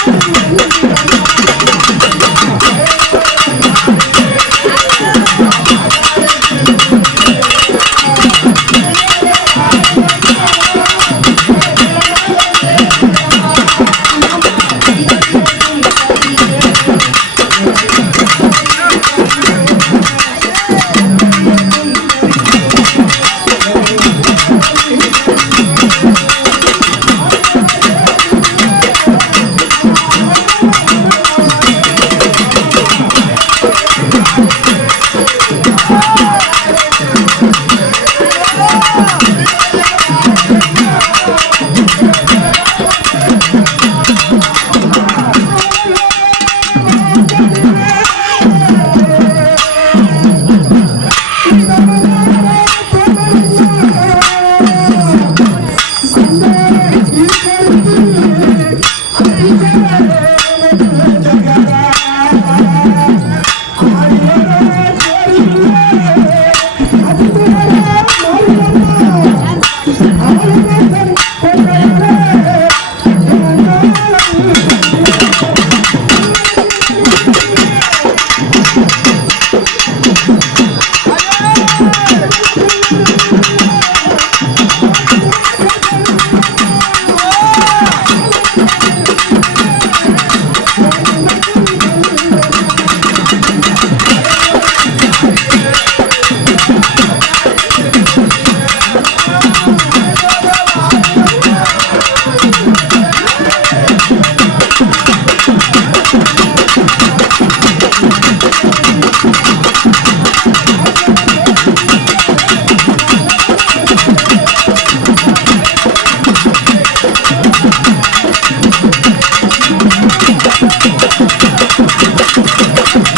Thank you. Thank you.